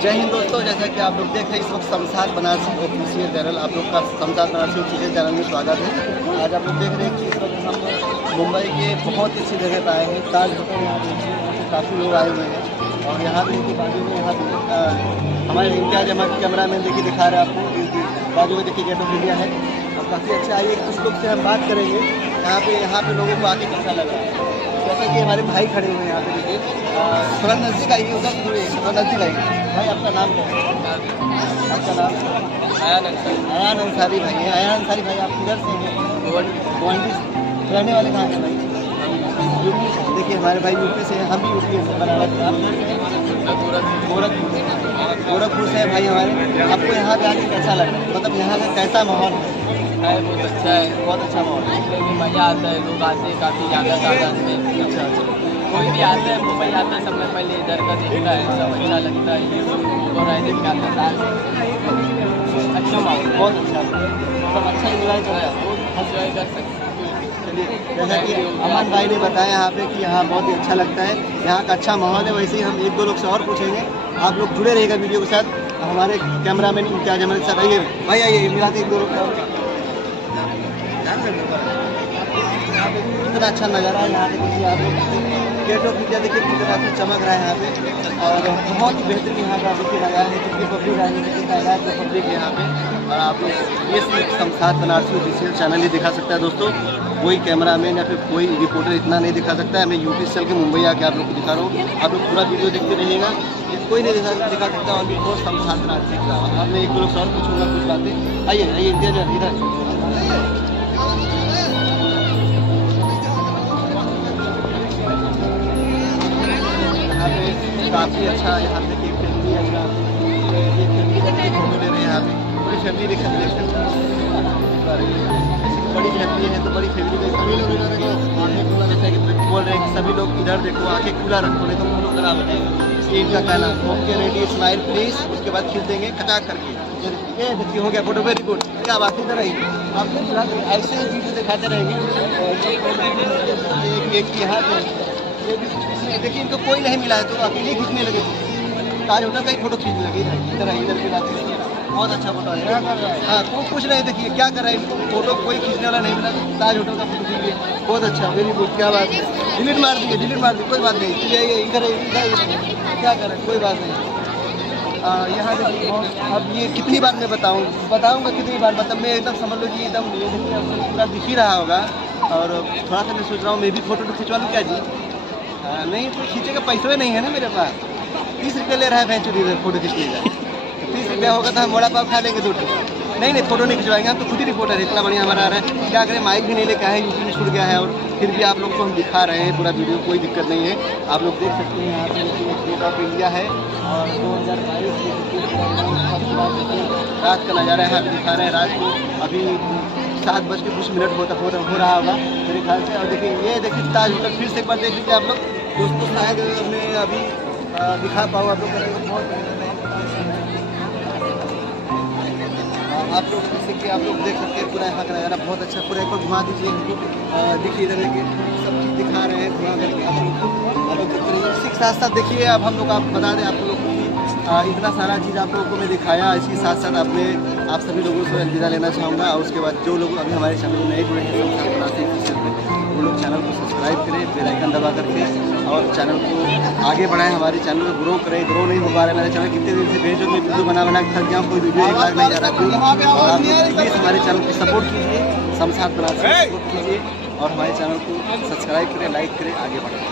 जय हिंद दोस्तों, जैसा कि आप लोग देख रहे हैं इस वक्त शमशाद बनारसी ऑफिशियल चैनल, आप लोग का शमशाद बनारसी ऑफिशियल चैनल में स्वागत है। आज आप लोग देख रहे हैं कि इस वक्त हम मुंबई के बहुत ही अच्छी जगह पर आए हैं, ताज होटल। यहाँ पे काफ़ी लोग आए हुए हैं और यहाँ पे बाजू में हमारे इम्तियाज अहमद कैमरा मैन देखिए दिखा रहे हैं आपको। बाजू में देखिए गेट ऑफ इंडिया है और काफ़ी अच्छा आइए कुछ लोग से हम बात करेंगे यहाँ पे लोगों को आके कैसा लग रहा है। जैसा कि हमारे भाई खड़े हुए हैं यहाँ पे, देखिए थोड़ा नज़दीक आइए, उधर थोड़ा नज़दीक आइए। भाई आपका नाम क्या है? आपका नाम? अयान अंसारी भाई है। अयान अंसारी भाई आप किधर से हैं? गुवाहाटी से। रहने वाले कहाँ के भाई? यूपी से। देखिए हमारे भाई यूपी से हैं, हम भी यूपी से बनारस। आप गोरखपुर से है भाई हमारे। आपको यहाँ पे आके कैसा लगा, मतलब यहाँ का कैसा माहौल है? बहुत अच्छा है, बहुत अच्छा माहौल है, मज़ा आता है। लोग आते हैं काफ़ी ज़्यादा तादाद में। अच्छा। कोई भी आता है, मुंबई आता है, सबसे पहले इधर का देखता है, सब अच्छा लगता है। ये सब और देख के आता है, अच्छा माहौल, बहुत अच्छा, सब अच्छा इंजॉय कर रहा है, एंजॉय कर सकते चलिए। जैसा कि अमन भाई ने बताया यहाँ पे कि यहाँ बहुत ही अच्छा लगता है, यहाँ का अच्छा माहौल है। वैसे ही हम एक दो लोग से और पूछेंगे, आप लोग जुड़े रहिएगा वीडियो के साथ। हमारे कैमरामैन इम्तियाज अहमद सर आइए भाई, आइए मिलाते एक दो लोग। कितना अच्छा नज़ारा है यहाँ पे, देखिए आप लोग गेट ऑफ इंडिया देखिए कितना अच्छा चमक रहा है यहाँ पे और बहुत ही बेहतरीन यहाँ का देखिए नज़ारा है। कितनी पब्लिक आई है, कितनी तादाद में पब्लिक है यहाँ पे। और आप लोग ये सिर्फ शमशाद बनारसी ऑफिशियल चैनल ही दिखा सकता है दोस्तों, कोई कैमरामैन या फिर कोई रिपोर्टर इतना नहीं दिखा सकता है। मैं यूपी से चल के मुंबई आके आप लोग को दिखा रहा हूँ, आप लोग पूरा वीडियो देखते रहिएगा। कोई नहीं दिखा सकता और भी बहुत शमशाद बनारसी का। अब मैं एक दो लोग से और पूछूँगा कुछ बातें। आइए आइए इधर काफ़ी अच्छा यहाँ पे देखिए फैमिली है, ये फैमिली का फोटो ले रहे हैं यहाँ पे। पूरी फैमिली देख सकते हैं, बड़ी फैमिली है तो बड़ी फैमिली में सभी लोग इधर देखो आँखें खुला, जैसा कि बोल रहे हैं कि सभी लोग इधर देखो आँखें खुला रखो, नहीं तो फोटो खराब हो जाएगा। ये इनका कहना ओके रेडी स्माइल प्लीज, उसके बाद खींच देंगे खचाक करके। ये देखिए हो गया फोटो, वेरी गुड। क्या बात इधर आई, आपको ऐसे वीडियो दिखाते रहेंगे। एक यहाँ पे ये भी देखिए, इनको कोई नहीं मिला है तो अकेले खींचने लगे, ताज होटल का ही फोटो खींचने लगे। इधर के लाते बहुत अच्छा फोटो है। हाँ कुछ नहीं, देखिए क्या कर रहा है, इनको फोटो कोई खींचने वाला नहीं मिला, ताज होटल का फोटो खींच लिए। बहुत अच्छा, वेरी गुड, क्या बात है। डिलीट मार दिए, कोई बात नहीं। ये इधर क्या कर रहे हैं, कोई बात नहीं। यहाँ देखिए अब ये कितनी बार मैं बताऊँगा कितनी बार, मतलब मैं एकदम समझ लो कि एकदम ये देखिए आपको पूरा दिख ही रहा होगा। और थोड़ा सा मैं सोच रहा हूँ मैं भी फोटो तो खिंचवा लूँ क्या जी? नहीं तो खींचे का पैसे नहीं है ना मेरे पास। 30 रुपये ले रहा है भैंचो इधर फोटो खींचने का। 30 रुपया होगा तो हम वड़ा पाव खा लेंगे 2 नहीं फोटो नहीं खिंचवाएंगे, हम तो खुद ही रिपोर्टर है, इतना बढ़िया हमारा आ रहा है। क्या करें, माइक भी नहीं लेकर आए, यूपी में छूट गया है और फिर भी आप लोग को हम दिखा रहे हैं पूरा वीडियो, कोई दिक्कत नहीं है। आप लोग देख सकते हैं यहाँ पे गेट ऑफ इंडिया है और 2022 रात का नज़ारा है, अभी दिखा रहे हैं। रात को अभी 7:00 हो रहा होगा मेरे ख्याल से। और देखिए ये देखिए ताज होटल, फिर से एक बार देख लीजिए आप लोग दोस्तों, शायद मैं अभी दिखा पाऊँ आप लोग को। बहुत आप लोग जैसे कि आप लोग देख सकते हैं पूरा यहाँ का नज़ारा बहुत अच्छा। पूरा एक बार घुमा दीजिए इनको, देखिए इधर देखिए सब चीज़ दिखा रहे हैं घुमा करके आप लोग देख रहे हैं। इसी के साथ साथ देखिए अब हम लोग आप बता दें आप लोग की इतना सारा चीज़ आप लोगों को मैं दिखाया। इसके साथ साथ आप सभी लोगों से अलविदा लेना चाहूँगा। और उसके बाद जो लोग अभी हमारे चैनल में नए जुड़े हैं वो लोग चैनल को सब्सक्राइब करें, बेल आइकन दबा करके, और चैनल को आगे बढ़ाएं। हमारे चैनल को ग्रो नहीं हो पा रहा है मेरा चैनल। कितने दिन से भेजो मैं वीडियो बना के थक गया हूँ, कोई वीडियो 1 लाख नहीं जा रहा क्यों? और आप प्लीज़ हमारे चैनल को सपोर्ट कीजिए, शमशाद बनारसी सपोर्ट कीजिए और हमारे चैनल को सब्सक्राइब करें, लाइक करें, आगे बढ़ाएं।